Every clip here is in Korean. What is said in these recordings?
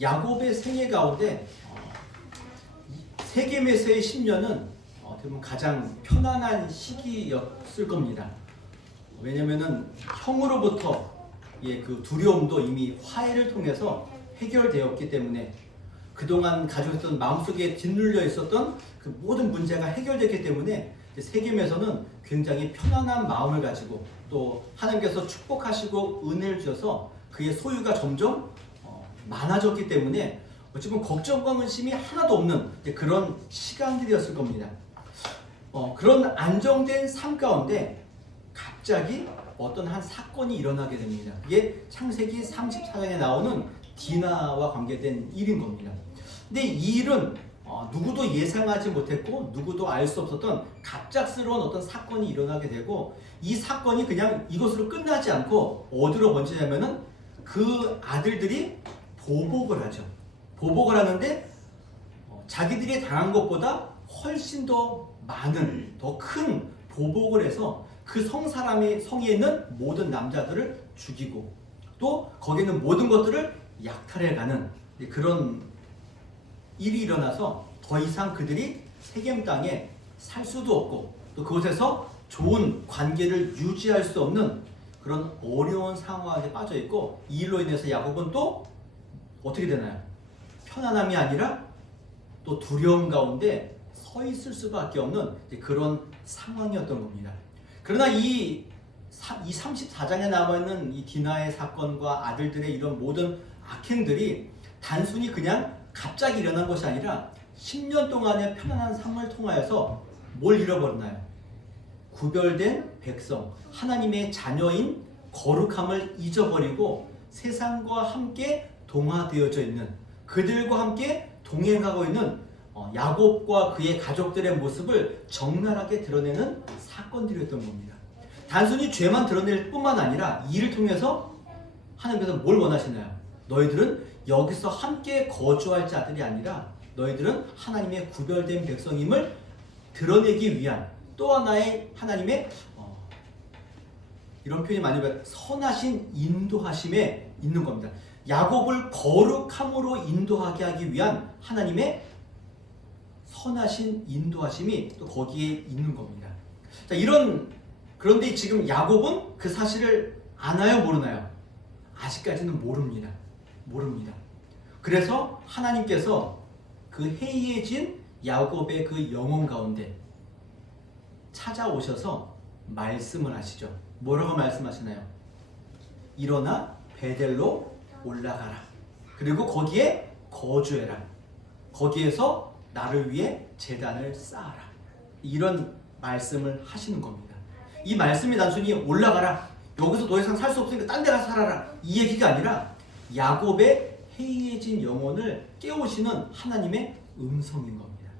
야곱의 생애 가운데 세겜에서의 10년은 어떻게 보면 가장 편안한 시기였을 겁니다. 왜냐면은 형으로부터 그 두려움도 이미 화해를 통해서 해결되었기 때문에 그동안 가지고 있었던 마음속에 짓눌려 있었던 그 모든 문제가 해결됐기 때문에 세겜에서는 굉장히 편안한 마음을 가지고 또 하나님께서 축복하시고 은혜를 주셔서 그의 소유가 점점 많아졌기 때문에 지금 걱정과 의심이 하나도 없는 그런 시간들이었을 겁니다. 그런 안정된 삶 가운데 갑자기 어떤 한 사건이 일어나게 됩니다. 그게 창세기 34장에 나오는 디나와 관계된 일인 겁니다. 근데 이 일은 누구도 예상하지 못했고 누구도 알 수 없었던 갑작스러운 어떤 사건이 일어나게 되고 이 사건이 그냥 이것으로 끝나지 않고 어디로 번지냐면은 그 아들들이 보복을 하죠. 보복을 하는데 자기들이 당한 것보다 훨씬 더 많은 더 큰 보복을 해서 그 성에 있는 모든 남자들을 죽이고 또 거기에 있는 모든 것들을 약탈해가는 그런 일이 일어나서 더 이상 그들이 세겜 땅에 살 수도 없고 또 그곳에서 좋은 관계를 유지할 수 없는 그런 어려운 상황에 빠져 있고 이 일로 인해서 야곱은 또 어떻게 되나요? 편안함이 아니라 또 두려움 가운데 서 있을 수밖에 없는 그런 상황이었던 겁니다. 그러나 이 34장에 남아있는 이 디나의 사건과 아들들의 이런 모든 악행들이 단순히 그냥 갑자기 일어난 것이 아니라 10년 동안의 편안한 삶을 통하여서 뭘 잃어버렸나요? 구별된 백성, 하나님의 자녀인 거룩함을 잊어버리고 세상과 함께 동화되어져 있는 그들과 함께 동행하고 있는 야곱과 그의 가족들의 모습을 적나라하게 드러내는 사건들이었던 겁니다. 단순히 죄만 드러낼 뿐만 아니라 이 일을 통해서 하나님께서 뭘 원하시나요? 너희들은 여기서 함께 거주할 자들이 아니라 너희들은 하나님의 구별된 백성임을 드러내기 위한 또 하나의 하나님의 이런 표현이 많이 봐요. 선하신 인도하심에 있는 겁니다. 야곱을 거룩함으로 인도하게 하기 위한 하나님의 선하신 인도하심이 또 거기에 있는 겁니다. 자, 그런데 지금 야곱은 그 사실을 아나요, 모르나요? 아직까지는 모릅니다. 그래서 하나님께서 그 해이해진 야곱의 그 영혼 가운데 찾아오셔서 말씀을 하시죠. 뭐라고 말씀하시나요? 일어나 베델로 올라가라. 그리고 거기에 거주해라. 거기에서 나를 위해 제단을 쌓아라. 이런 말씀을 하시는 겁니다. 이 말씀이 단순히 올라가라. 여기서 더 이상 살 수 없으니까 딴 데 가서 살아라. 이 얘기가 아니라 야곱의 해이해진 영혼을 깨우시는 하나님의 음성인 겁니다.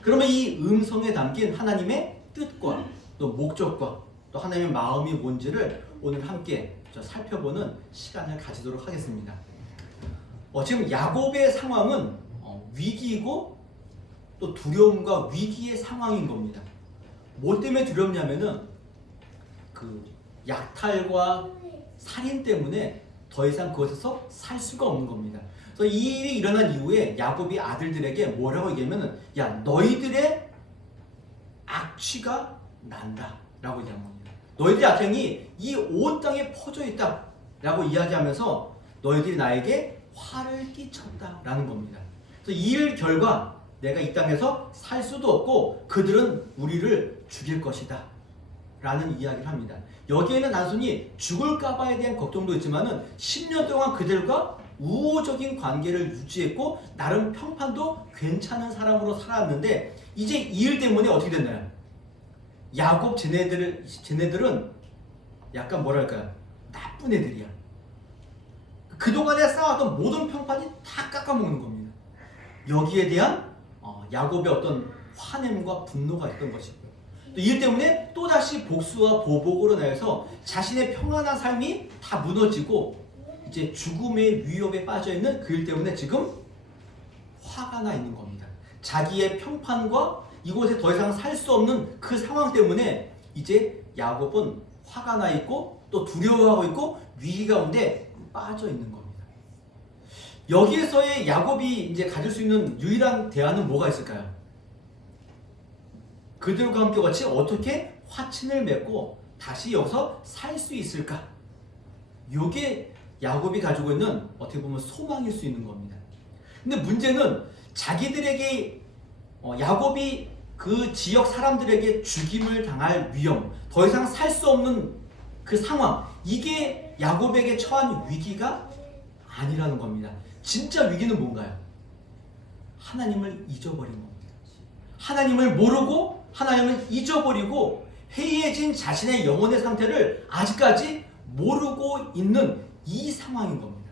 그러면 이 음성에 담긴 하나님의 뜻과 또 목적과 또 하나님의 마음이 뭔지를 오늘 함께 살펴보는 시간을 가지도록 하겠습니다. 지금 야곱의 상황은 위기이고 또 두려움과 위기의 상황인 겁니다. 뭐 때문에 두렵냐면은 그 약탈과 살인 때문에 더 이상 그곳에서 살 수가 없는 겁니다. 그래서 이 일이 일어난 이후에 야곱이 아들들에게 뭐라고 얘기하면은 야 너희들의 악취가 난다 라고 얘기한 겁니다. 너희들의 악행이 이 온 땅에 퍼져 있다 라고 이야기하면서 너희들이 나에게 화를 끼쳤다 라는 겁니다. 그래서 이 일 결과 내가 이 땅에서 살 수도 없고 그들은 우리를 죽일 것이다 라는 이야기를 합니다. 여기에는 단순히 죽을까 봐에 대한 걱정도 있지만은 10년 동안 그들과 우호적인 관계를 유지했고 나름 평판도 괜찮은 사람으로 살았는데 이제 이 일 때문에 어떻게 됐나요? 야곱 쟤네들은 약간 뭐랄까요? 나쁜 애들이야. 그동안에 쌓아왔던 모든 평판이 다 깎아먹는 겁니다. 여기에 대한 야곱의 어떤 화냄과 분노가 있던 것이고요. 또 이 일 때문에 또다시 복수와 보복으로 인해서 자신의 평안한 삶이 다 무너지고 이제 죽음의 위협에 빠져있는 그 일 때문에 지금 화가 나 있는 겁니다. 자기의 평판과 이곳에 더 이상 살 수 없는 그 상황 때문에 이제 야곱은 화가 나 있고 또 두려워하고 있고 위기 가운데 빠져 있는 겁니다. 여기에서의 야곱이 이제 가질 수 있는 유일한 대안은 뭐가 있을까요? 그들과 함께 같이 어떻게 화친을 맺고 다시 여기서 살 수 있을까? 이게 야곱이 가지고 있는 어떻게 보면 소망일 수 있는 겁니다. 근데 문제는 자기들에게 야곱이 그 지역 사람들에게 죽임을 당할 위험, 더 이상 살 수 없는 그 상황, 이게 야곱에게 처한 위기가 아니라는 겁니다. 진짜 위기는 뭔가요? 하나님을 잊어버린 겁니다. 하나님을 모르고 하나님을 잊어버리고 해이해진 자신의 영혼의 상태를 아직까지 모르고 있는 이 상황인 겁니다.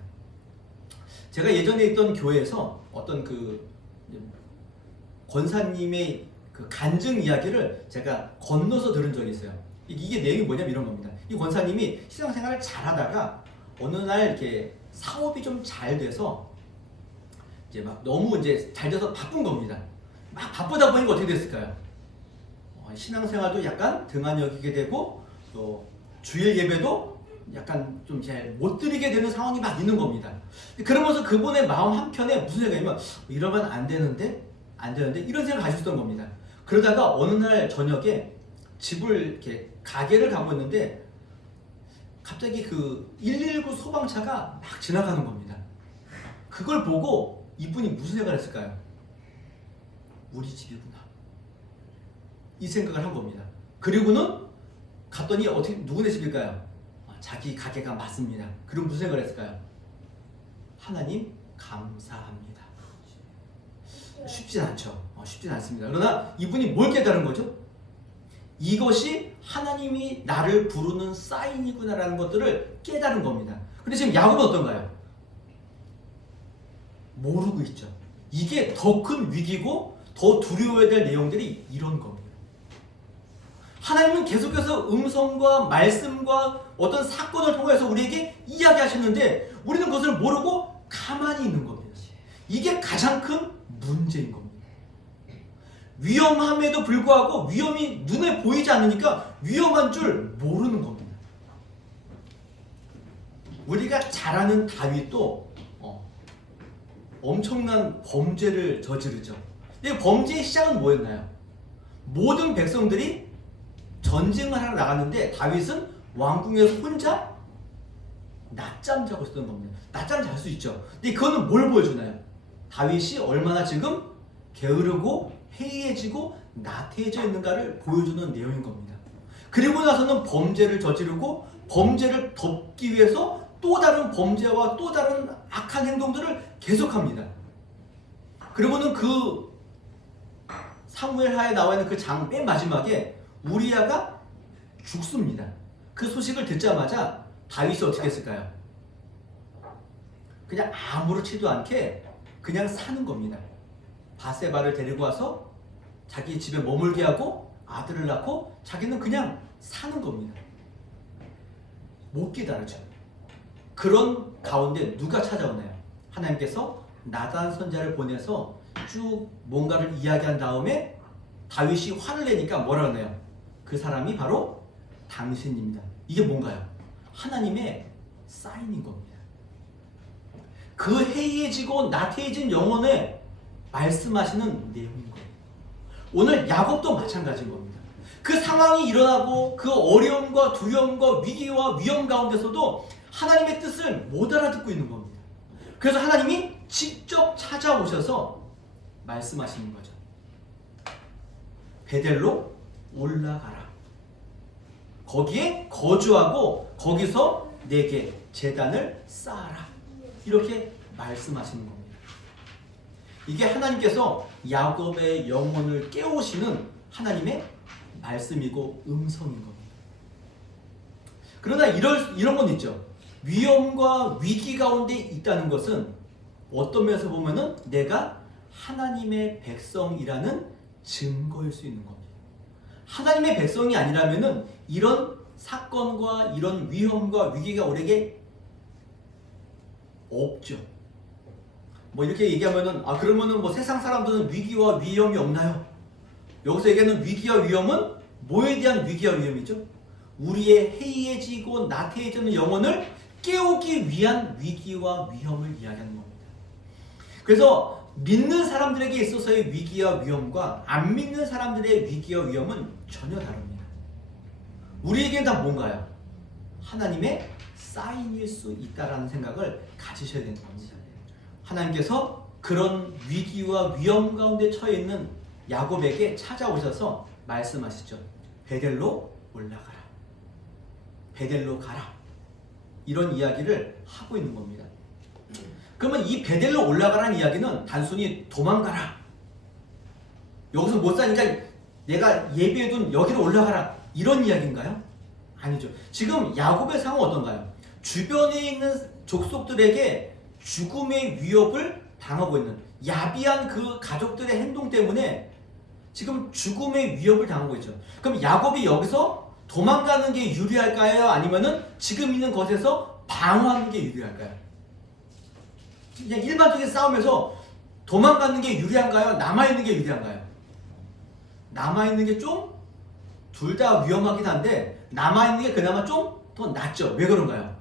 제가 예전에 있던 교회에서 어떤 그 권사님의 그 간증 이야기를 제가 건너서 들은 적이 있어요. 이게 내용이 뭐냐면 이런 겁니다. 이 권사님이 신앙생활을 잘하다가 어느 날 이렇게 사업이 좀 잘 돼서 이제 막 너무 이제 잘 돼서 바쁜 겁니다. 막 바쁘다 보니까 어떻게 됐을까요? 신앙생활도 약간 등한여기게 되고 또 주일 예배도 약간 좀 잘 못 드리게 되는 상황이 막 있는 겁니다. 그러면서 그분의 마음 한켠에 무슨 생각이냐면 이러면 안 되는데 이런 생각을 가지셨던 겁니다. 그러다가 어느 날 저녁에 집을 이렇게 가게를 가고 있는데 갑자기 그 119 소방차가 막 지나가는 겁니다. 그걸 보고 이분이 무슨 생각을 했을까요? 우리 집이구나. 이 생각을 한 겁니다. 그리고는 갔더니 어떻게 누구네 집일까요? 자기 가게가 맞습니다. 그럼 무슨 생각을 했을까요? 하나님 감사합니다. 쉽진 않죠. 쉽진 않습니다. 그러나 이분이 뭘 깨달은 거죠? 이것이 하나님이 나를 부르는 사인이구나라는 것들을 깨달은 겁니다. 근데 지금 야곱은 어떤가요? 모르고 있죠. 이게 더 큰 위기고 더 두려워야 될 내용들이 이런 겁니다. 하나님은 계속해서 음성과 말씀과 어떤 사건을 통해서 우리에게 이야기하시는데 우리는 그것을 모르고 가만히 있는 겁니다. 이게 가장 큰 문제인 겁니다. 위험함에도 불구하고 위험이 눈에 보이지 않으니까 위험한 줄 모르는 겁니다. 우리가 잘 아는 다윗도 엄청난 범죄를 저지르죠. 이 범죄의 시작은 뭐였나요? 모든 백성들이 전쟁을 하러 나갔는데 다윗은 왕궁에서 혼자 낮잠 자고 있었던 겁니다. 낮잠 잘 수 있죠. 근데 그거는 뭘 보여주나요? 다윗이 얼마나 지금 게으르고 해이해지고 나태해져 있는가를 보여주는 내용인 겁니다. 그리고 나서는 범죄를 저지르고 범죄를 덮기 위해서 또 다른 범죄와 또 다른 악한 행동들을 계속합니다. 그리고는 그 사무엘 하에 나와 있는 그 장 맨 마지막에 우리아가 죽습니다. 그 소식을 듣자마자 다윗이 어떻게 했을까요? 그냥 아무렇지도 않게 그냥 사는 겁니다. 바세바를 데리고 와서 자기 집에 머물게 하고 아들을 낳고 자기는 그냥 사는 겁니다. 못 기다리죠. 그런 가운데 누가 찾아오나요? 하나님께서 나단 선지자를 보내서 쭉 뭔가를 이야기한 다음에 다윗이 화를 내니까 뭐라 하나요? 그 사람이 바로 당신입니다. 이게 뭔가요? 하나님의 사인인 겁니다. 그 해이해지고 나태해진 영혼에 말씀하시는 내용인 거예요. 오늘 야곱도 마찬가지인 겁니다. 그 상황이 일어나고 그 어려움과 두려움과 위기와 위험 가운데서도 하나님의 뜻을 못 알아듣고 있는 겁니다. 그래서 하나님이 직접 찾아오셔서 말씀하시는 거죠. 베델로 올라가라. 거기에 거주하고 거기서 내게 제단을 쌓아라. 이렇게 말씀하시는 겁니다. 이게 하나님께서 야곱의 영혼을 깨우시는 하나님의 말씀이고 음성인 겁니다. 그러나 이런 건 있죠. 위험과 위기 가운데 있다는 것은 어떤 면에서 보면은 내가 하나님의 백성이라는 증거일 수 있는 겁니다. 하나님의 백성이 아니라면은 이런 사건과 이런 위험과 위기가 우리에게 없죠. 뭐 이렇게 얘기하면은 그러면은 뭐 세상 사람들은 위기와 위험이 없나요? 여기서 얘기하는 위기와 위험은 뭐에 대한 위기와 위험이죠? 우리의 해이해지고 나태해지는 영혼을 깨우기 위한 위기와 위험을 이야기하는 겁니다. 그래서 믿는 사람들에게 있어서의 위기와 위험과 안 믿는 사람들의 위기와 위험은 전혀 다릅니다. 우리에게는 다 뭔가요? 하나님의 사인일 수 있다라는 생각을 가지셔야 되는 겁니다. 하나님께서 그런 위기와 위험 가운데 처해 있는 야곱에게 찾아오셔서 말씀하시죠. 베델로 올라가라. 베델로 가라. 이런 이야기를 하고 있는 겁니다. 그러면 이 베델로 올라가라는 이야기는 단순히 도망가라, 여기서 못 사니까 내가 예비해둔 여기로 올라가라, 이런 이야기인가요? 아니죠. 지금 야곱의 상황은 어떤가요? 주변에 있는 족속들에게 죽음의 위협을 당하고 있는 야비한 그 가족들의 행동 때문에 지금 죽음의 위협을 당하고 있죠. 그럼 야곱이 여기서 도망가는 게 유리할까요? 아니면은 지금 있는 것에서 방어하는 게 유리할까요? 그냥 일반적인 싸움에서 도망가는 게 유리한가요? 남아있는 게 유리한가요? 남아있는 게 좀 둘 다 위험하긴 한데 남아있는 게 그나마 좀 더 낫죠. 왜 그런가요?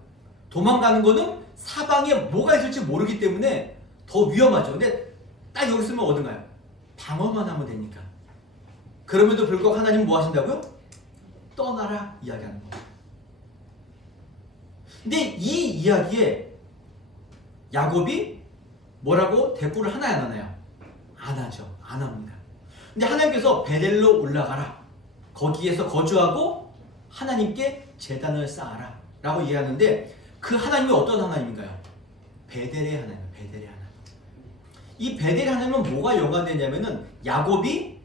도망가는 거는 사방에 뭐가 있을지 모르기 때문에 더 위험하죠. 근데 딱 여기 있으면 어떤가요? 방어만 하면 되니까. 그럼에도 불구하고 하나님 뭐 하신다고요? 떠나라 이야기하는 거예요. 근데 이 이야기에 야곱이 뭐라고 대꾸를 하나요, 안 하나요? 안 하죠. 안 합니다. 근데 하나님께서 베델로 올라가라, 거기에서 거주하고 하나님께 제단을 쌓아라 라고 이해하는데, 그 하나님이 어떤 하나님인가요? 베델의 하나님, 베델의 하나님. 이 베델의 하나님은 뭐가 연관되냐면은 야곱이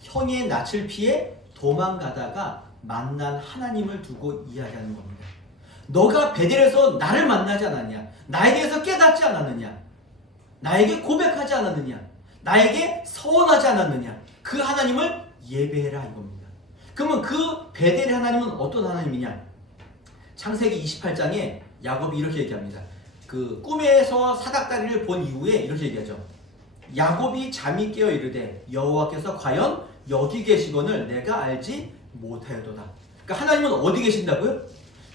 형의 낯을 피해 도망가다가 만난 하나님을 두고 이야기하는 겁니다. 너가 베델에서 나를 만나지 않았냐? 나에 대해서 깨닫지 않았느냐? 나에게 고백하지 않았느냐? 나에게 서원하지 않았느냐? 그 하나님을 예배해라 이겁니다. 그러면 그 베델의 하나님은 어떤 하나님이냐? 창세기 28장에 야곱이 이렇게 얘기합니다. 그 꿈에서 사닥다리를 본 이후에 이렇게 얘기하죠. 야곱이 잠이 깨어 이르되 여호와께서 과연 여기 계시거늘 내가 알지 못하였도다. 그러니까 하나님은 어디 계신다고요?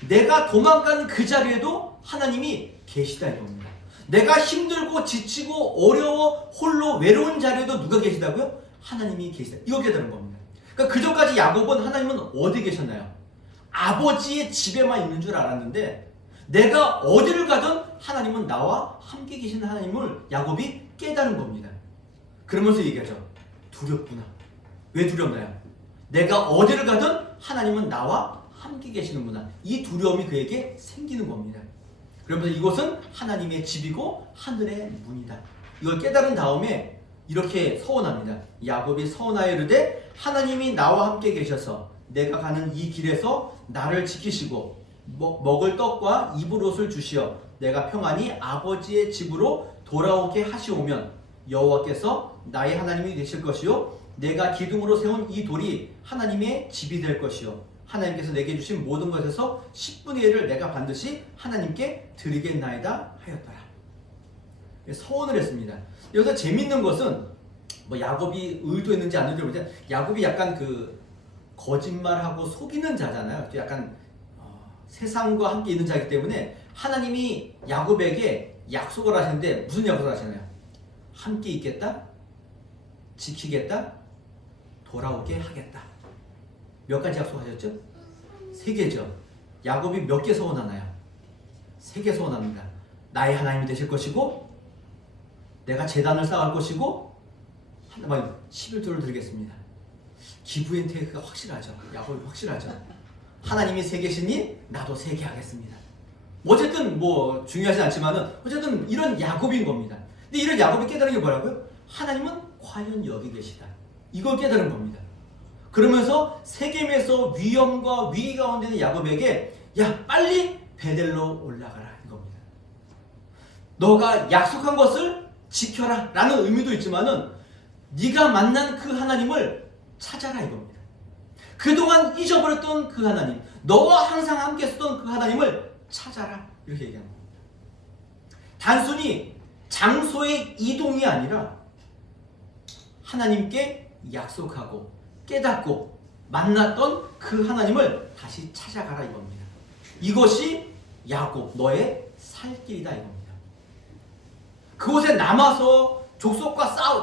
내가 도망간 그 자리에도 하나님이 계시다 이겁니다. 내가 힘들고 지치고 어려워 홀로 외로운 자리에도 누가 계시다고요? 하나님이 계시다. 이거 깨달은 겁니다. 그러니까 그전까지 야곱은 하나님은 어디 계셨나요? 아버지의 집에만 있는 줄 알았는데 내가 어디를 가든 하나님은 나와 함께 계시는 하나님을 야곱이 깨달은 겁니다. 그러면서 얘기하죠. 두렵구나. 왜 두렵나요? 내가 어디를 가든 하나님은 나와 함께 계시는구나. 이 두려움이 그에게 생기는 겁니다. 그러면서 이곳은 하나님의 집이고 하늘의 문이다. 이걸 깨달은 다음에 이렇게 서원합니다. 야곱이 서원하여 이르되 하나님이 나와 함께 계셔서 내가 가는 이 길에서 나를 지키시고 먹을 떡과 입을 옷을 주시어 내가 평안히 아버지의 집으로 돌아오게 하시오면 여호와께서 나의 하나님이 되실 것이요 내가 기둥으로 세운 이 돌이 하나님의 집이 될 것이요 하나님께서 내게 주신 모든 것에서 10분의 1을 내가 반드시 하나님께 드리겠나이다 하였더라. 서원을 했습니다. 여기서 재밌는 것은 뭐 야곱이 의도했는지 안 의도했는지, 야곱이 약간 그 거짓말하고 속이는 자잖아요. 약간 세상과 함께 있는 자이기 때문에 하나님이 야곱에게 약속을 하시는데 무슨 약속을 하시나요? 함께 있겠다, 지키겠다, 돌아오게 하겠다. 몇 가지 약속하셨죠? 3개죠. 야곱이 몇 개 서원하나요? 3개 서원합니다. 나의 하나님이 되실 것이고 내가 제단을 쌓을 것이고 11조를 드리겠습니다. 기브 앤 테이크가 확실하죠. 야곱이 확실하죠. 하나님이 3개시니 나도 3개 하겠습니다. 어쨌든 뭐 중요하지 않지만은 어쨌든 이런 야곱인 겁니다. 근데 이런 야곱이 깨달은 게 뭐라고요? 하나님은 과연 여기 계시다. 이걸 깨달은 겁니다. 그러면서 세겜에서 위험과 위기 가운데 있는 야곱에게 야 빨리 베델로 올라가라 이겁니다. 너가 약속한 것을 지켜라 라는 의미도 있지만은 네가 만난 그 하나님을 찾아라 이겁니다. 그동안 잊어버렸던 그 하나님, 너와 항상 함께 했었던 그 하나님을 찾아라 이렇게 얘기하는 겁니다. 단순히 장소의 이동이 아니라 하나님께 약속하고 깨닫고 만났던 그 하나님을 다시 찾아가라 이겁니다. 이것이 야곱 너의 살 길이다 이겁니다. 그곳에 남아서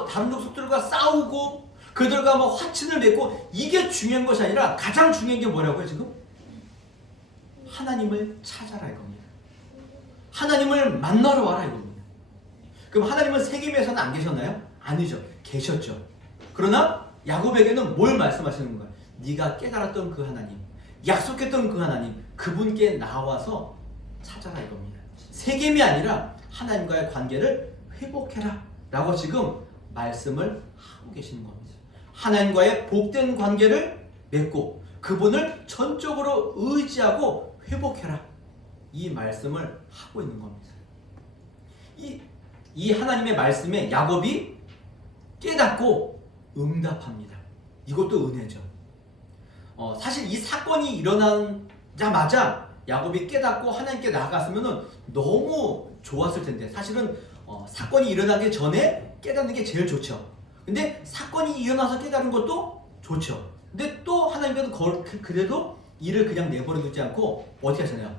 다른 족속들과 싸우고 그들과 뭐 화친을 맺고 이게 중요한 것이 아니라 가장 중요한 게 뭐라고요 지금? 하나님을 찾아라 이겁니다. 하나님을 만나러 와라 이겁니다. 그럼 하나님은 세겜에서는 안 계셨나요? 아니죠. 계셨죠. 그러나 야곱에게는 뭘 말씀하시는 건가요? 네가 깨달았던 그 하나님, 약속했던 그 하나님, 그분께 나와서 찾아라 이겁니다. 세겜이 아니라 하나님과의 관계를 회복해라 라고 지금 말씀을 하고 계시는 겁니다. 하나님과의 복된 관계를 맺고 그분을 전적으로 의지하고 회복해라, 이 말씀을 하고 있는 겁니다. 이 하나님의 말씀에 야곱이 깨닫고 응답합니다. 이것도 은혜죠. 사실 이 사건이 일어나자마자 야곱이 깨닫고 하나님께 나아갔으면 너무 좋았을 텐데, 사실은 사건이 일어나기 전에 깨닫는 게 제일 좋죠. 근데 사건이 일어나서 깨달은 것도 좋죠. 근데 또 하나님께서 그래도 이를 그냥 내버려 두지 않고 어떻게 하시나요?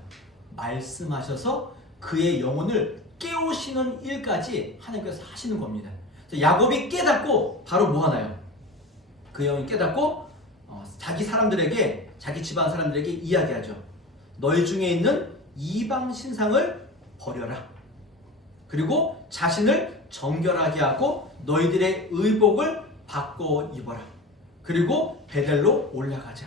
말씀하셔서 그의 영혼을 깨우시는 일까지 하나님께서 하시는 겁니다. 야곱이 깨닫고 바로 뭐 하나요? 그 영혼이 깨닫고 자기 사람들에게, 자기 집안 사람들에게 이야기하죠. 너희 중에 있는 이방 신상을 버려라. 그리고 자신을 정결하게 하고 너희들의 의복을 바꿔 입어라. 그리고 베델로 올라가자.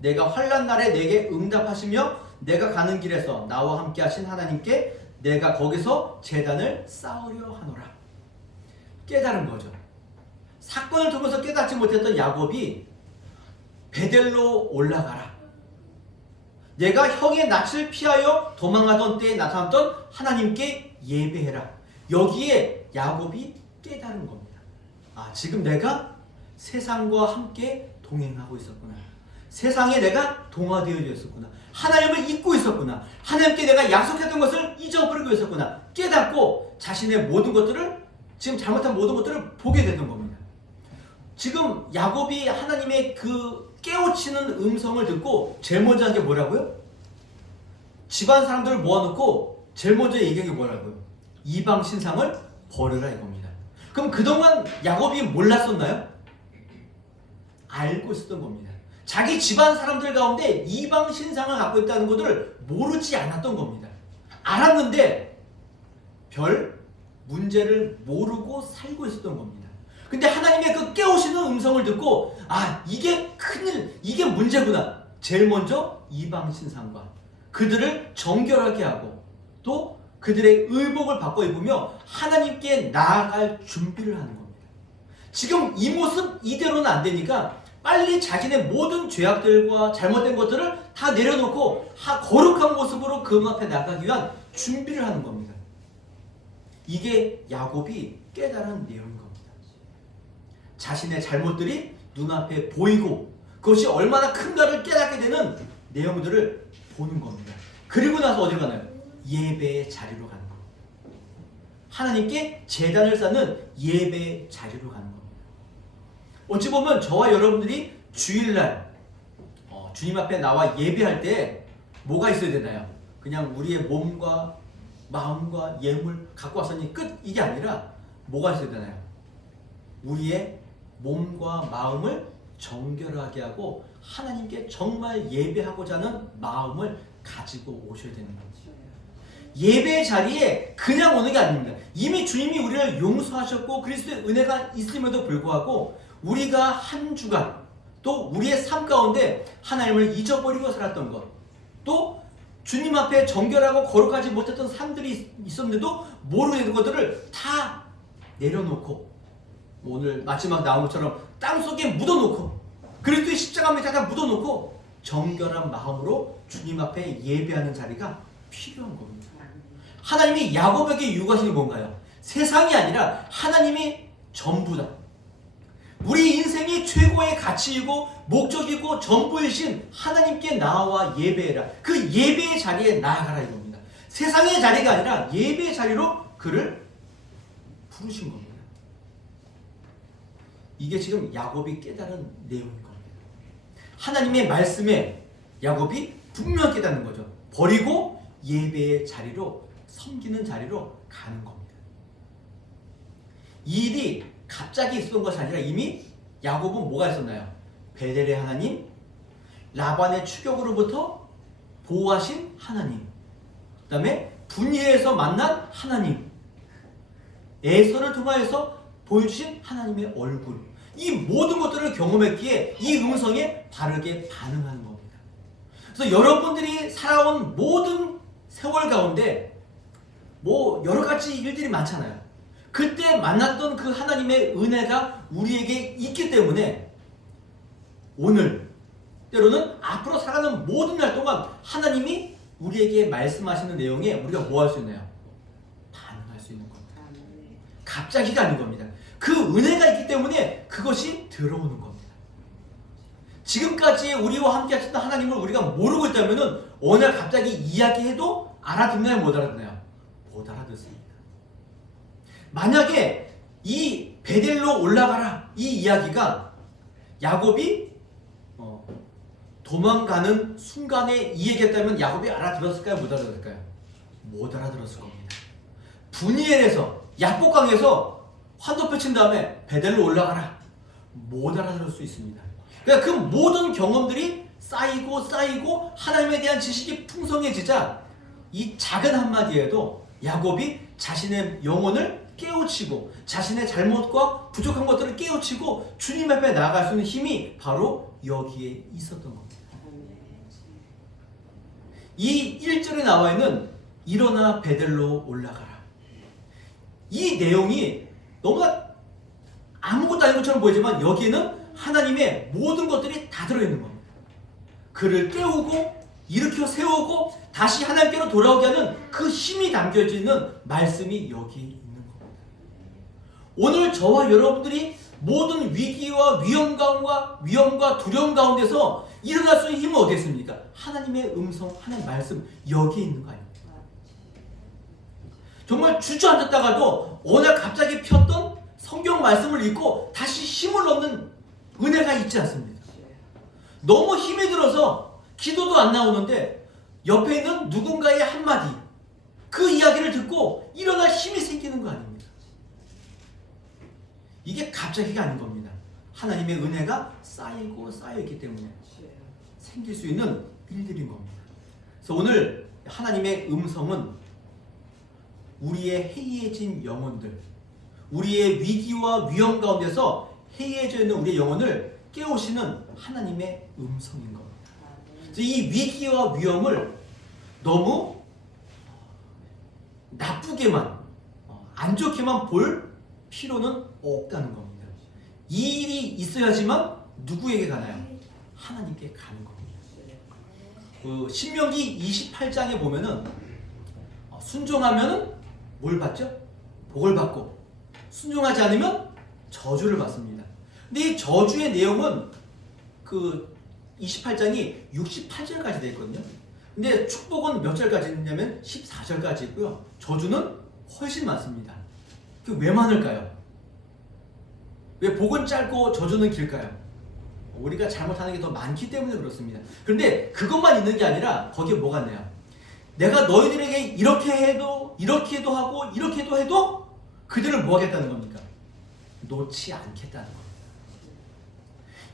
내가 환난 날에 내게 응답하시며 내가 가는 길에서 나와 함께 하신 하나님께 내가 거기서 제단을 쌓으려 하노라. 깨달은 거죠. 사건을 통해서 깨닫지 못했던 야곱이 베델로 올라가라. 내가 형의 낯을 피하여 도망하던 때에 나타났던 하나님께 예배해라. 여기에 야곱이 깨달은 겁니다. 지금 내가 세상과 함께 동행하고 있었구나. 세상에 내가 동화되어 있었구나. 하나님을 잊고 있었구나. 하나님께 내가 약속했던 것을 잊어버리고 있었구나. 깨닫고 자신의 모든 것들을, 지금 잘못한 모든 것들을 보게 되는 겁니다. 지금 야곱이 하나님의 그 깨우치는 음성을 듣고 제일 먼저 한 게 뭐라고요? 집안 사람들을 모아놓고 제일 먼저 얘기한 게 뭐라고요? 이방 신상을 버려라 이겁니다. 그럼 그동안 야곱이 몰랐었나요? 알고 있었던 겁니다. 자기 집안 사람들 가운데 이방 신상을 갖고 있다는 것을 모르지 않았던 겁니다. 알았는데 별 문제를 모르고 살고 있었던 겁니다. 근데 하나님의 그 깨우시는 음성을 듣고 이게 큰일, 이게 문제구나. 제일 먼저 이방 신상과 그들을 정결하게 하고 또 그들의 의복을 바꿔 입으며 하나님께 나아갈 준비를 하는 겁니다. 지금 이 모습 이대로는 안 되니까 빨리 자신의 모든 죄악들과 잘못된 것들을 다 내려놓고 거룩한 모습으로 그분 앞에 나가기 위한 준비를 하는 겁니다. 이게 야곱이 깨달은 내용인 겁니다. 자신의 잘못들이 눈앞에 보이고 그것이 얼마나 큰가를 깨닫게 되는 내용들을 보는 겁니다. 그리고 나서 어디로 가나요? 예배의 자리로 가는 겁니다. 하나님께 제단을 쌓는 예배의 자리로 가는 겁니다. 어찌 보면 저와 여러분들이 주일날 주님 앞에 나와 예배할 때 뭐가 있어야 되나요? 그냥 우리의 몸과 마음과 예물 갖고 왔으니 끝, 이게 아니라 뭐가 있어야 되나요? 우리의 몸과 마음을 정결하게 하고 하나님께 정말 예배하고자 하는 마음을 가지고 오셔야 되는 거죠. 예배의 자리에 그냥 오는 게 아닙니다. 이미 주님이 우리를 용서하셨고 그리스도의 은혜가 있음에도 불구하고 우리가 한 주간 또 우리의 삶 가운데 하나님을 잊어버리고 살았던 것, 또 주님 앞에 정결하고 거룩하지 못했던 삶들이 있었는데도 모르는 것들을 다 내려놓고 오늘 마지막 나온 것처럼 땅속에 묻어놓고 그리스도의 십자가 밑에 다 묻어놓고 정결한 마음으로 주님 앞에 예배하는 자리가 필요한 겁니다. 하나님이 야곱에게 요구하시는 게 뭔가요? 세상이 아니라 하나님이 전부다. 우리 인생이 최고의 가치이고 목적이고 전부이신 하나님께 나와 예배해라. 그 예배의 자리에 나아가라 이겁니다. 세상의 자리가 아니라 예배의 자리로 그를 부르신 겁니다. 이게 지금 야곱이 깨달은 내용인 겁니다. 하나님의 말씀에 야곱이 분명히 깨닫는 거죠. 버리고 예배의 자리로, 섬기는 자리로 가는 겁니다. 이 일이 갑자기 있었던 것이 아니라 이미 야곱은 뭐가 있었나요? 베델의 하나님, 라반의 추격으로부터 보호하신 하나님, 그 다음에 분리에서 만난 하나님, 에서를 통하여서 보여주신 하나님의 얼굴, 이 모든 것들을 경험했기에 이 음성에 바르게 반응하는 겁니다. 그래서 여러분들이 살아온 모든 세월 가운데 뭐 여러 가지 일들이 많잖아요. 그때 만났던 그 하나님의 은혜가 우리에게 있기 때문에 오늘 때로는 앞으로 살아가는 모든 날 동안 하나님이 우리에게 말씀하시는 내용에 우리가 뭐 할 수 있나요? 반응할 수 있는 겁니다. 갑자기가 아닌 겁니다. 그 은혜가 있기 때문에 그것이 들어오는 겁니다. 지금까지 우리와 함께 하셨던 하나님을 우리가 모르고 있다면 어느 날 갑자기 이야기해도 알아듣나요? 못 알아듣나요? 못 알아듣습니다. 만약에 이 베델로 올라가라 이 이야기가 야곱이 도망가는 순간에 이 얘기했다면 야곱이 알아들었을까요? 못 알아들었을까요? 못 알아들었을 겁니다. 분이엘에서 약복강에서 환도 펼친 다음에 베델로 올라가라 못 알아들을 수 있습니다. 그러니까 그 모든 경험들이 쌓이고 하나님에 대한 지식이 풍성해지자 이 작은 한마디에도 야곱이 자신의 영혼을 깨우치고 자신의 잘못과 부족한 것들을 깨우치고 주님 앞에 나아갈 수 있는 힘이 바로 여기에 있었던 겁니다. 이 1절에 나와 있는 일어나 베델로 올라가라. 이 내용이 너무나 아무것도 아닌 것처럼 보이지만 여기에는 하나님의 모든 것들이 다 들어있는 겁니다. 그를 깨우고 일으켜 세우고 다시 하나님께로 돌아오게 하는 그 힘이 담겨져 있는 말씀이 여기 있는 겁니다. 오늘 저와 여러분들이 모든 위기와 위험과 두려움 가운데서 일어날 수 있는 힘은 어디에 있습니까? 하나님의 음성, 하나님의 말씀 여기에 있는 거 아닙니까? 정말 주저앉았다가도 어느 날 갑자기 폈던 성경 말씀을 읽고 다시 힘을 얻는 은혜가 있지 않습니까? 너무 힘이 들어서 기도도 안 나오는데 옆에 있는 누군가의 한마디 그 이야기를 듣고 일어날 힘이 생기는 거 아닙니까? 이게 갑자기가 아닌 겁니다. 하나님의 은혜가 쌓여있기 때문에 생길 수 있는 일들인 겁니다. 그래서 오늘 하나님의 음성은 우리의 해이해진 영혼들, 우리의 위기와 위험 가운데서 해이해져 있는 우리의 영혼을 깨우시는 하나님의 음성인 겁니다. 그래서 이 위기와 위험을 너무 나쁘게만 안 좋게만 볼 필요는 없다는 겁니다. 이 일이 있어야지만 누구에게 가나요? 하나님께 가는 겁니다. 그 신명기 28장에 보면은 순종하면은 뭘 받죠? 복을 받고 순종하지 않으면 저주를 받습니다. 근데 이 저주의 내용은 그 28장이 68절까지 되어 있거든요. 근데 축복은 몇 절까지 있냐면 14절까지 있고요. 저주는 훨씬 많습니다. 그 왜 많을까요? 왜 복은 짧고 저주는 길까요? 우리가 잘못하는 게 더 많기 때문에 그렇습니다. 그런데 그것만 있는 게 아니라 거기에 뭐가 있나요? 내가 너희들에게 이렇게 해도 이렇게도 하고 이렇게도 해도 그들을 뭐 하겠다는 겁니까? 놓지 않겠다는 겁니다.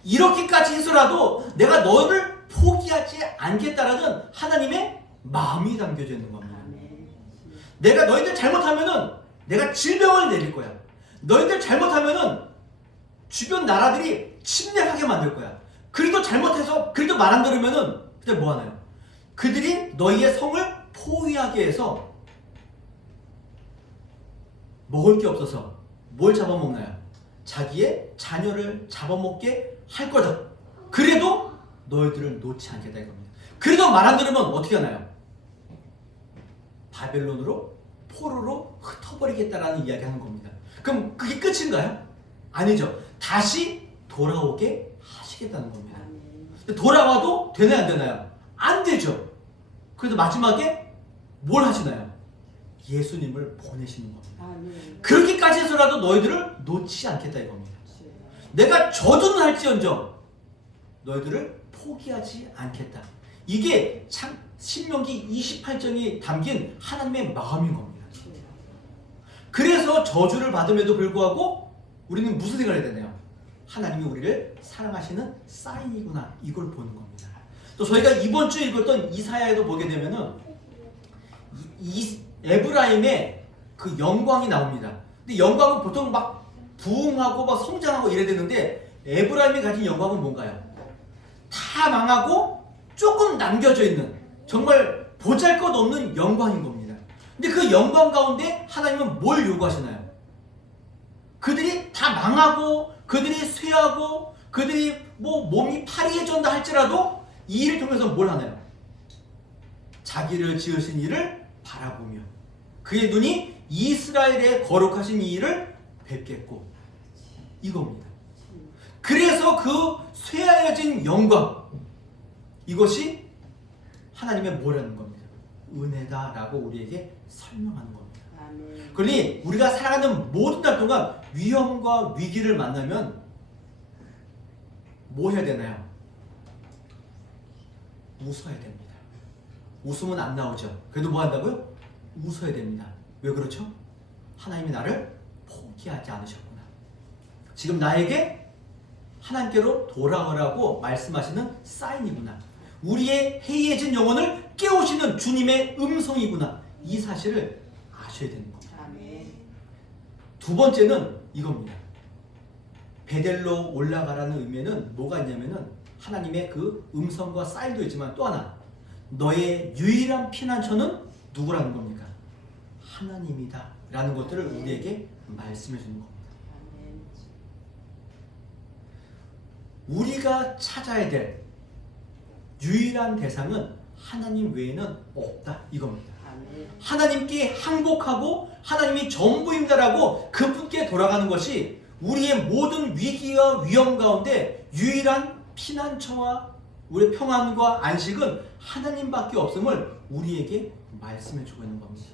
이렇게까지 해서라도 내가 너희를 포기하지 않겠다라는 하나님의 마음이 담겨져 있는 겁니다. 내가 너희들 잘못하면은 내가 질병을 내릴 거야. 너희들 잘못하면은 주변 나라들이 침략하게 만들 거야. 그래도 잘못해서 그래도 말 안 들으면은 그때 뭐 하나요? 그들이 너희의 성을 포위하게 해서 먹을 게 없어서 뭘 잡아먹나요? 자기의 자녀를 잡아먹게 할 거다. 그래도 너희들을 놓지 않겠다 이겁니다. 그래도 말 안 들으면 어떻게 하나요? 바벨론으로 포로로 흩어버리겠다라는 이야기하는 겁니다. 그럼 그게 끝인가요? 아니죠. 다시 돌아오게 하시겠다는 겁니다. 돌아와도 되나요 안 되나요? 안 되죠. 그래서 마지막에 뭘 하시나요? 예수님을 보내시는 겁니다. 그렇게까지 해서라도 너희들을 놓지 않겠다 이겁니다. 내가 저주는 할지언정 너희들을 포기하지 않겠다. 이게 참 신명기 28장이 담긴 하나님의 마음인 겁니다. 그래서 저주를 받음에도 불구하고 우리는 무슨 생각을 해야 되나요? 하나님이 우리를 사랑하시는 사인이구나, 이걸 보는 겁니다. 또 저희가 이번 주에 읽었던 이사야에도 보게 되면은 이 에브라임의 그 영광이 나옵니다. 근데 영광은 보통 막 부흥하고 막 성장하고 이래야 되는데 에브라임이 가진 영광은 뭔가요? 다 망하고 조금 남겨져 있는 정말 보잘것없는 영광인 겁니다. 근데 그 영광 가운데 하나님은 뭘 요구하시나요? 그들이 다 망하고 그들이 쇠하고 그들이 뭐 몸이 파리해진다 할지라도 이 일을 통해서 뭘 하나요? 자기를 지으신 이를 바라보며 그의 눈이 이스라엘의 거룩하신 이 일을 뵙겠고, 이겁니다. 그래서 그 쇠하여진 영광, 이것이 하나님의 뭐라는 겁니다. 은혜다라고 우리에게 설명하는 겁니다. 그러니 우리가 살아가는 모든 날 동안 위험과 위기를 만나면 뭐 해야 되나요? 웃어야 됩니다. 웃으면 안 나오죠. 그래도 뭐 한다고요? 웃어야 됩니다. 왜 그렇죠? 하나님이 나를 포기하지 않으셨구나. 지금 나에게 하나님께로 돌아오라고 말씀하시는 사인이구나. 우리의 해이해진 영혼을 깨우시는 주님의 음성이구나. 이 사실을 아셔야 되는 겁니다. 두 번째는 이겁니다. 베델로 올라가라는 의미는 뭐가 있냐면은 하나님의 그 음성과 사인도 있지만 또 하나, 너의 유일한 피난처는 누구라는 겁니까? 하나님이다 라는 것들을 우리에게 말씀해 주는 겁니다. 우리가 찾아야 될 유일한 대상은 하나님 외에는 없다, 이겁니다. 하나님께 항복하고 하나님이 전부입니다라고 그분께 돌아가는 것이 우리의 모든 위기와 위험 가운데 유일한 피난처와 우리의 평안과 안식은 하나님밖에 없음을 우리에게 말씀해 주고 있는 겁니다.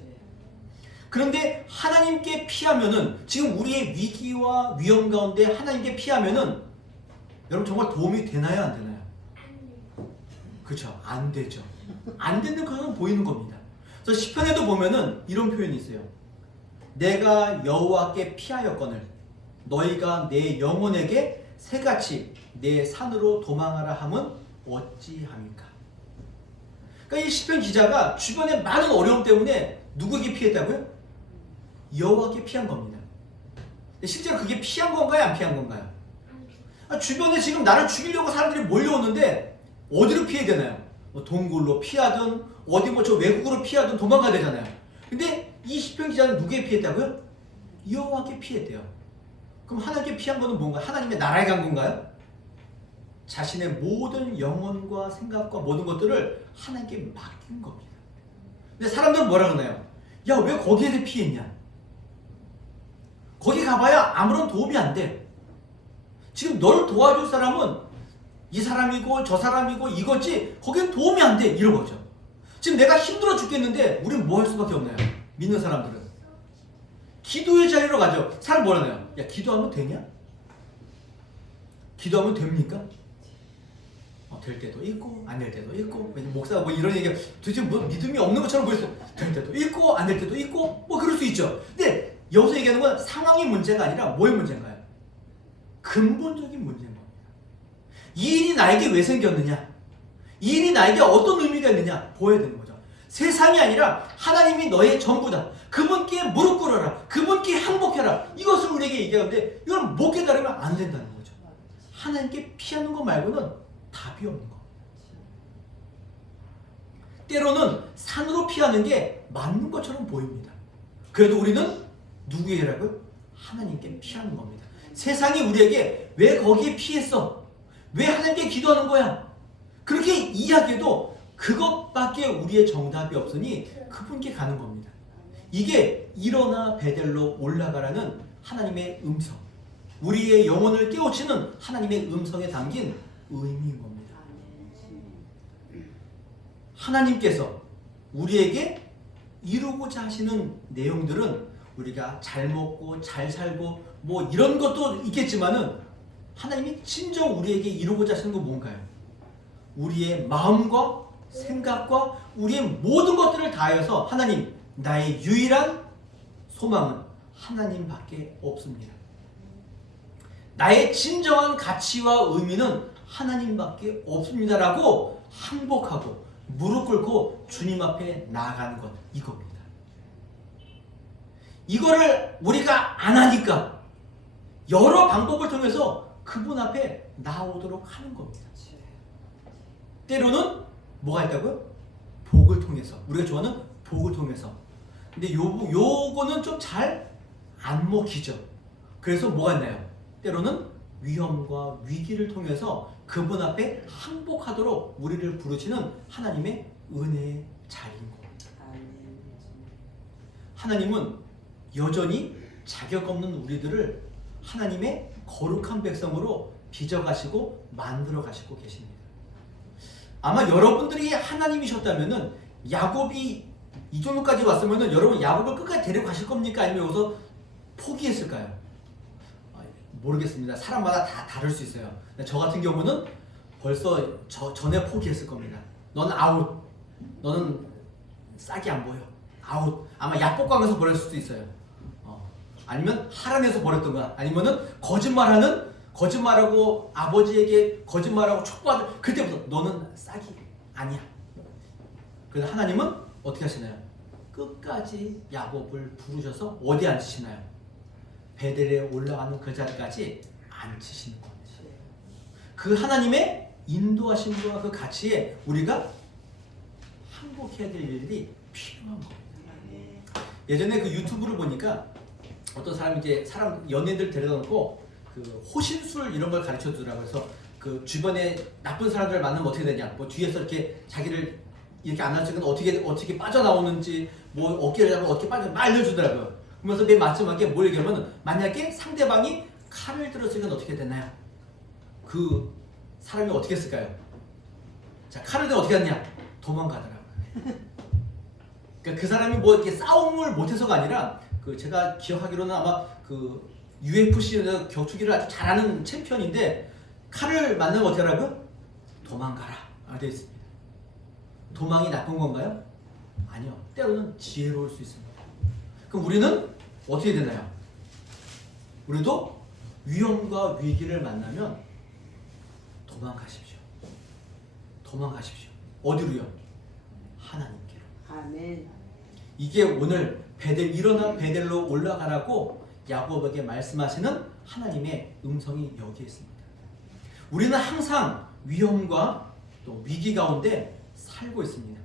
그런데 하나님께 피하면은, 지금 우리의 위기와 위험 가운데 하나님께 피하면은 여러분 정말 도움이 되나요, 안 되나요? 그렇죠, 안 되죠. 안 되는 것은 보이는 겁니다. 그래서 시편에도 보면은 이런 표현이 있어요. 내가 여호와께 피하였거늘 너희가 내 영혼에게 새같이 내 산으로 도망하라 함은 어찌합니까? 그러니까 이 시편 기자가 주변에 많은 어려움 때문에 누구에게 피했다고요? 여호와께 피한 겁니다. 실제로 그게 피한 건가요, 안 피한 건가요? 주변에 지금 나를 죽이려고 사람들이 몰려오는데 어디로 피해야 되나요? 뭐 동굴로 피하든 어디 뭐 저 외국으로 피하든 도망가야 되잖아요. 근데 이 시편 기자는 누구에게 피했다고요? 여호와께 피했대요. 그럼 하나님께 피한 거는 뭔가? 하나님의 나라에 간 건가요? 자신의 모든 영혼과 생각과 모든 것들을 하나님께 맡긴 겁니다. 근데 사람들은 뭐라 그러나요? 야, 왜 거기에 피했냐? 거기 가봐야 아무런 도움이 안 돼. 지금 너를 도와줄 사람은 이 사람이고 저 사람이고 이거지, 거기는 도움이 안 돼, 이런 거죠. 지금 내가 힘들어 죽겠는데 우리는 뭐 할 수밖에 없나요? 믿는 사람들은 기도의 자리로 가죠. 사람 뭐라 해요? 야, 기도하면 되냐? 기도하면 됩니까? 될 때도 있고 안 될 때도 있고, 목사가 뭐 이런 얘기가 도대체 뭐 믿음이 없는 것처럼 보였어요. 될 때도 있고 안 될 때도 있고 뭐 그럴 수 있죠. 근데 여기서 얘기하는 건 상황의 문제가 아니라 뭐의 문제인가요? 근본적인 문제인 겁니다. 이 일이 나에게 왜 생겼느냐? 이 일이 나에게 어떤 의미가 있느냐? 보여야 되는 거죠. 세상이 아니라 하나님이 너의 전부다. 그분께 무릎 꿇어라. 그분께 항복해라. 이것을 우리에게 얘기하는데 이걸 못 깨달으면 안 된다는 거죠. 하나님께 피하는 것 말고는 답이 없는 겁니다. 때로는 산으로 피하는 게 맞는 것처럼 보입니다. 그래도 우리는 누구에게라고요? 하나님께 피하는 겁니다. 세상이 우리에게 왜 거기에 피했어? 왜 하나님께 기도하는 거야? 그렇게 이야기해도 그것밖에 우리의 정답이 없으니 그분께 가는 겁니다. 이게 일어나 베델로 올라가라는 하나님의 음성, 우리의 영혼을 깨우치는 하나님의 음성에 담긴 의미인 겁니다. 하나님께서 우리에게 이루고자 하시는 내용들은 우리가 잘 먹고 잘 살고 뭐 이런 것도 있겠지만은 하나님이 진정 우리에게 이루고자 하시는 건 뭔가요? 우리의 마음과 생각과 우리의 모든 것들을 다하여서 하나님, 나의 유일한 소망은 하나님밖에 없습니다. 나의 진정한 가치와 의미는 하나님밖에 없습니다라고 항복하고 무릎 꿇고 주님 앞에 나아가는 것, 이겁니다. 이거를 우리가 안 하니까 여러 방법을 통해서 그분 앞에 나오도록 하는 겁니다. 때로는 뭐가 있다고요? 복을 통해서, 우리가 좋아하는 복을 통해서. 근데 요거는 좀 잘 안 먹히죠. 그래서 뭐가 있나요? 때로는 위험과 위기를 통해서 그분 앞에 항복하도록 우리를 부르시는 하나님의 은혜의 자리인 겁니다. 하나님은 여전히 자격 없는 우리들을 하나님의 거룩한 백성으로 빚어가시고 만들어가시고 계십니다. 아마 여러분들이 하나님이셨다면은 야곱이 이 정도까지 왔으면은 여러분 야곱을 끝까지 데리고 가실 겁니까? 아니면 여기서 포기했을까요? 모르겠습니다. 사람마다 다 다를 수 있어요. 저 같은 경우는 벌써 전에 포기했을 겁니다. 너는 아웃. 너는 싹이 안 보여. 아웃. 아마 약복강에서 버렸을 수도 있어요. 아니면 하란에서 버렸던가. 아니면은 거짓말하고 아버지에게 거짓말하고 촉구하던 그때부터 너는 싹이 아니야. 그래서 하나님은 어떻게 하시나요? 끝까지 야곱을 부르셔서 어디 앉히시나요? 베델에 올라가는 그 자리까지 앉히시는 겁니다. 그 하나님의 인도하심과 그 가치에 우리가 항복해야 될 일이 필요한 겁니다. 예전에 그 유튜브를 보니까 어떤 사람이 이제 연예인들 데려다 놓고 그 호신술 이런 걸 가르쳐 주더라고요. 그래서 그 주변에 나쁜 사람들을 만나면 어떻게 되냐, 뭐 뒤에서 이렇게 자기를 이렇게 안 할 적은 어떻게 빠져나오는지, 뭐 어깨를 잡고 어떻게 빠져 알려주더라고요. 그러면서 맨 마지막에 뭘 얘기하면, 만약에 상대방이 칼을 들었으면 어떻게 되나요? 그 사람이 어떻게 했을까요? 자, 칼을 들어 어떻게 했냐? 도망가더라고요. 그러니까 그 사람이 뭐 이렇게 싸움을 못해서가 아니라, 그 제가 기억하기로는 아마 그 UFC에서 격투기를 아주 잘하는 챔피언인데, 칼을 만나면 어떻게 하라고요? 도망가라. 되어 있습니다. 도망이 나쁜 건가요? 아니요. 때로는 지혜로울 수 있습니다. 그럼 우리는 어떻게 되나요? 우리도 위험과 위기를 만나면 도망가십시오. 도망가십시오. 어디로요? 하나님께로. 아멘. 이게 오늘 일어나 베델로 올라가라고 야곱에게 말씀하시는 하나님의 음성이 여기에 있습니다. 우리는 항상 위험과 또 위기 가운데 살고 있습니다.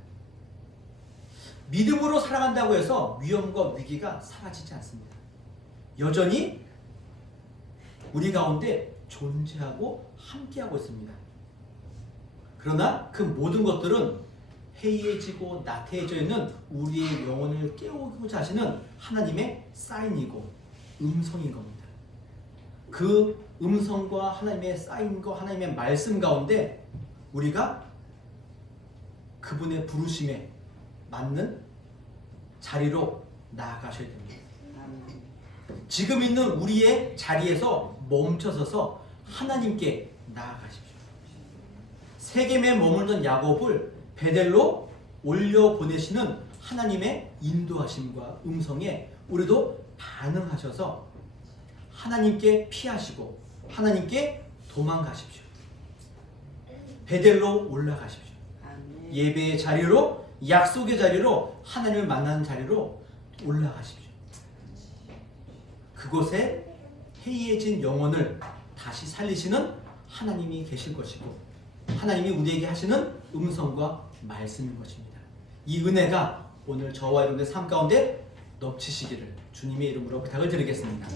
믿음으로 살아간다고 해서 위험과 위기가 사라지지 않습니다. 여전히 우리 가운데 존재하고 함께하고 있습니다. 그러나 그 모든 것들은 해이해지고 나태해져 있는 우리의 영혼을 깨우고자 하시는 하나님의 사인이고 음성인 겁니다. 그 음성과 하나님의 사인과 하나님의 말씀 가운데 우리가 그분의 부르심에 맞는 자리로 나아가셔야 됩니다. 지금 있는 우리의 자리에서 멈춰서서 하나님께 나아가십시오. 세겜에 머물던 야곱을 베델로 올려보내시는 하나님의 인도하심과 음성에 우리도 반응하셔서 하나님께 피하시고 하나님께 도망가십시오. 베델로 올라가십시오. 예배의 자리로, 약속의 자리로, 하나님을 만나는 자리로 올라가십시오. 그곳에 해이해진 영혼을 다시 살리시는 하나님이 계실 것이고, 하나님이 우리에게 하시는 음성과 말씀인 것입니다. 이 은혜가 오늘 저와 여러분의 삶 가운데 넘치시기를 주님의 이름으로 부탁을 드리겠습니다.